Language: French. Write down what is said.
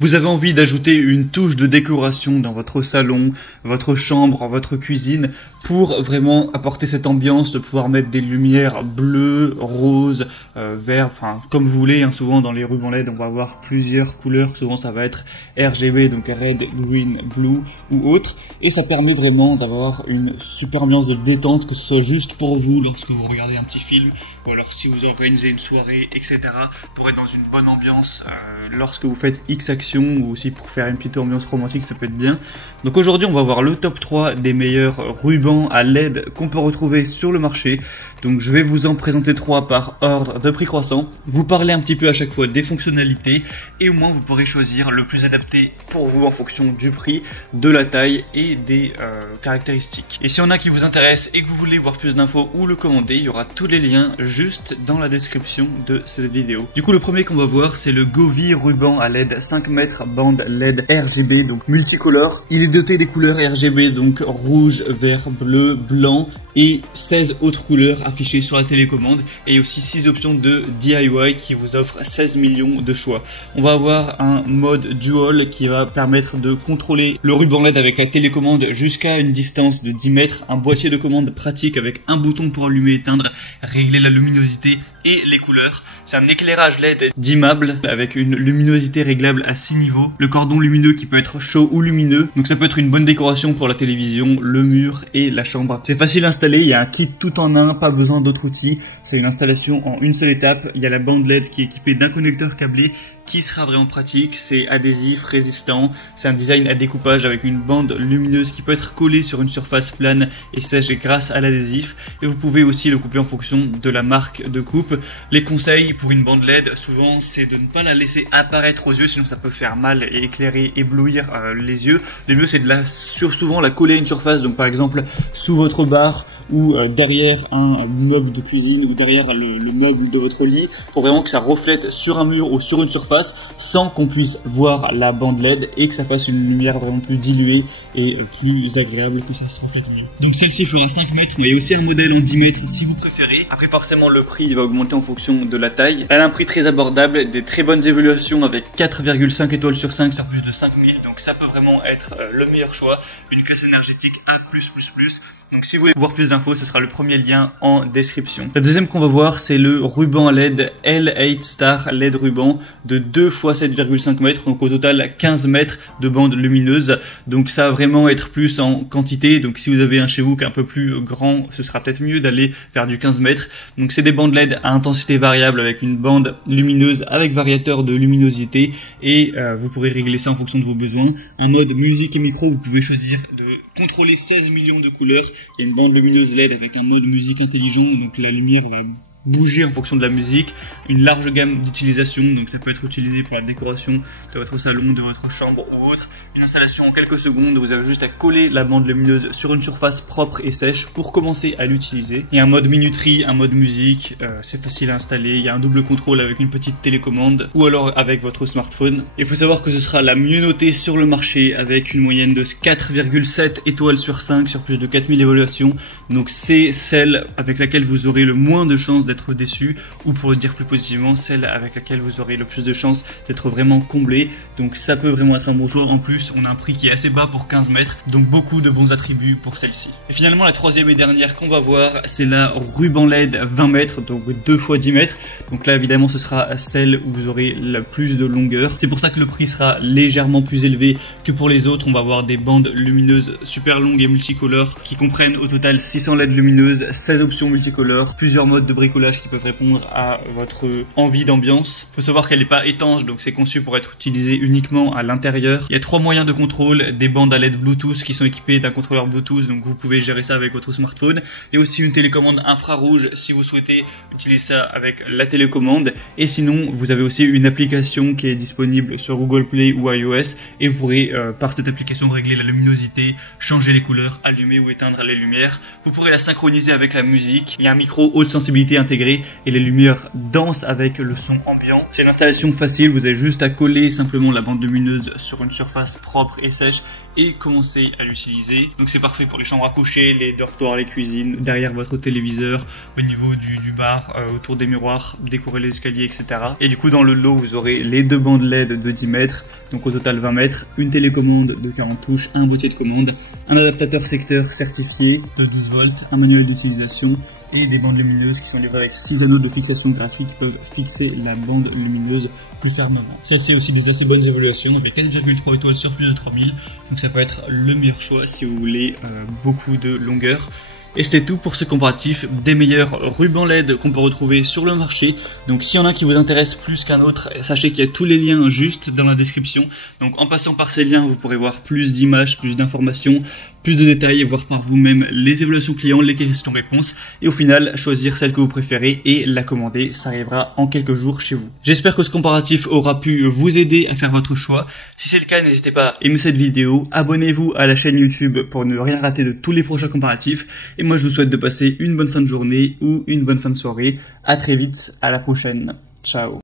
Vous avez envie d'ajouter une touche de décoration dans votre salon, votre chambre, votre cuisine, pour vraiment apporter cette ambiance, de pouvoir mettre des lumières bleues, roses, verts, enfin comme vous voulez. Hein, souvent dans les rubans LED, on va avoir plusieurs couleurs. Souvent ça va être RGB, donc Red, Green, Blue ou autre. Et ça permet vraiment d'avoir une super ambiance de détente, que ce soit juste pour vous lorsque vous regardez un petit film, ou alors si vous organisez une soirée, etc. pour être dans une bonne ambiance lorsque vous faites X actions, ou aussi pour faire une petite ambiance romantique, ça peut être bien. Donc aujourd'hui on va voir le top 3 des meilleurs rubans à LED qu'on peut retrouver sur le marché. Donc je vais vous en présenter 3 par ordre de prix croissant, vous parler un petit peu à chaque fois des fonctionnalités, et au moins vous pourrez choisir le plus adapté pour vous en fonction du prix, de la taille et des caractéristiques. Et si on a qui vous intéresse et que vous voulez voir plus d'infos ou le commander, il y aura tous les liens juste dans la description de cette vidéo. Du coup le premier qu'on va voir, c'est le Govee ruban à LED 5 mètres bande LED RGB, donc multicolore. Il est doté des couleurs RGB, donc rouge, vert, bleu, blanc et 16 autres couleurs affichées sur la télécommande, et aussi 6 options de DIY qui vous offrent 16 millions de choix. On va avoir un mode dual qui va permettre de contrôler le ruban LED avec la télécommande jusqu'à une distance de 10 mètres, un boîtier de commande pratique avec un bouton pour allumer et éteindre, régler la luminosité et les couleurs. C'est un éclairage LED dimmable avec une luminosité réglable à 6 niveaux, le cordon lumineux qui peut être chaud ou lumineux, donc ça peut être une bonne décoration pour la télévision, le mur et la chambre. C'est facile à installer, il y a un kit tout en un, pas besoin d'autres outils, c'est une installation en une seule étape. Il y a la bande LED qui est équipée d'un connecteur câblé qui sera vraiment pratique, c'est adhésif, résistant, c'est un design à découpage avec une bande lumineuse qui peut être collée sur une surface plane et sèche grâce à l'adhésif, et vous pouvez aussi le couper en fonction de la marque de coupe. Les conseils pour une bande LED, souvent, c'est de ne pas la laisser apparaître aux yeux, sinon ça peut faire mal et éclairer, éblouir les yeux. Le mieux c'est de souvent la coller à une surface, donc par exemple sous votre bar ou derrière un meuble de cuisine ou derrière le meuble de votre lit, pour vraiment que ça reflète sur un mur ou sur une surface sans qu'on puisse voir la bande LED, et que ça fasse une lumière vraiment plus diluée et plus agréable, que ça se reflète mieux. Donc celle-ci fera 5 mètres, mais il y a aussi un modèle en 10 mètres si vous préférez. Après forcément le prix va augmenter en fonction de la taille. Elle a un prix très abordable, des très bonnes évaluations avec 4,5 étoiles sur 5 sur plus de 5000, donc ça peut vraiment être le meilleur choix. Une classe énergétique A+++. Donc si vous voulez voir plus d'infos, ce sera le premier lien en description. La deuxième qu'on va voir, c'est le ruban LED L8 Star LED ruban de 2 x 7,5 mètres, donc au total 15 mètres de bande lumineuse. Donc ça va vraiment être plus en quantité, donc si vous avez un chez vous qui est un peu plus grand, ce sera peut-être mieux d'aller vers du 15 mètres. Donc c'est des bandes LED à intensité variable avec une bande lumineuse avec variateur de luminosité, et vous pourrez régler ça en fonction de vos besoins. Un mode musique et micro, vous pouvez choisir de contrôler 16 millions de couleurs. Il y a une bande lumineuse LED avec un mode musique intelligent, donc la lumière va bouger en fonction de la musique, une large gamme d'utilisation, donc ça peut être utilisé pour la décoration de votre salon, de votre chambre ou autre. Une installation en quelques secondes, vous avez juste à coller la bande lumineuse sur une surface propre et sèche pour commencer à l'utiliser. Il y a un mode minuterie, un mode musique, c'est facile à installer, il y a un double contrôle avec une petite télécommande ou alors avec votre smartphone. Il faut savoir que ce sera la mieux notée sur le marché avec une moyenne de 4,7 étoiles sur 5 sur plus de 4000 évaluations, donc c'est celle avec laquelle vous aurez le moins de chances d'être déçu, ou pour le dire plus positivement, celle avec laquelle vous aurez le plus de chances d'être vraiment comblé. Donc ça peut vraiment être un bon choix. En plus on a un prix qui est assez bas pour 15 mètres, donc beaucoup de bons attributs pour celle-ci. Et finalement la troisième et dernière qu'on va voir, c'est la ruban LED 20 mètres, donc 2 x 10 mètres. Donc là évidemment ce sera celle où vous aurez la plus de longueur, c'est pour ça que le prix sera légèrement plus élevé que pour les autres. On va avoir des bandes lumineuses super longues et multicolores qui comprennent au total 600 LED lumineuses, 16 options multicolores, plusieurs modes de bricolage qui peuvent répondre à votre envie d'ambiance. Il faut savoir qu'elle n'est pas étanche, donc c'est conçu pour être utilisé uniquement à l'intérieur. Il y a 3 moyens de contrôle, des bandes à LED Bluetooth qui sont équipées d'un contrôleur Bluetooth, donc vous pouvez gérer ça avec votre smartphone, et aussi une télécommande infrarouge si vous souhaitez utiliser ça avec la télécommande. Et sinon vous avez aussi une application qui est disponible sur Google Play ou iOS, et vous pourrez par cette application régler la luminosité, changer les couleurs, allumer ou éteindre les lumières. Vous pourrez la synchroniser avec la musique. Il y a un micro haute sensibilité intégré intégrée et les lumières dansent avec le son ambiant. C'est une installation facile, vous avez juste à coller simplement la bande lumineuse sur une surface propre et sèche et commencer à l'utiliser. Donc c'est parfait pour les chambres à coucher, les dortoirs, les cuisines, derrière votre téléviseur, au niveau du bar, autour des miroirs, décorer les escaliers, etc. Et du coup dans le lot vous aurez les 2 bandes LED de 10 mètres, donc au total 20 mètres, une télécommande de 40 touches, un boîtier de commande, un adaptateur secteur certifié de 12 volts, un manuel d'utilisation et des bandes lumineuses qui sont livrées avec 6 anneaux de fixation gratuite qui peuvent fixer la bande lumineuse plus fermement. Celle-ci a aussi des assez bonnes évaluations avec 4,3 étoiles sur plus de 3000, donc ça peut être le meilleur choix si vous voulez beaucoup de longueur. Et c'était tout pour ce comparatif des meilleurs rubans LED qu'on peut retrouver sur le marché. Donc s'il y en a qui vous intéresse plus qu'un autre, sachez qu'il y a tous les liens juste dans la description. Donc en passant par ces liens, vous pourrez voir plus d'images, plus d'informations, plus de détails et voir par vous-même les évaluations clients, les questions-réponses. Et au final, choisir celle que vous préférez et la commander. Ça arrivera en quelques jours chez vous. J'espère que ce comparatif aura pu vous aider à faire votre choix. Si c'est le cas, n'hésitez pas à aimer cette vidéo. Abonnez-vous à la chaîne YouTube pour ne rien rater de tous les prochains comparatifs. Et moi, je vous souhaite de passer une bonne fin de journée ou une bonne fin de soirée. À très vite, à la prochaine. Ciao.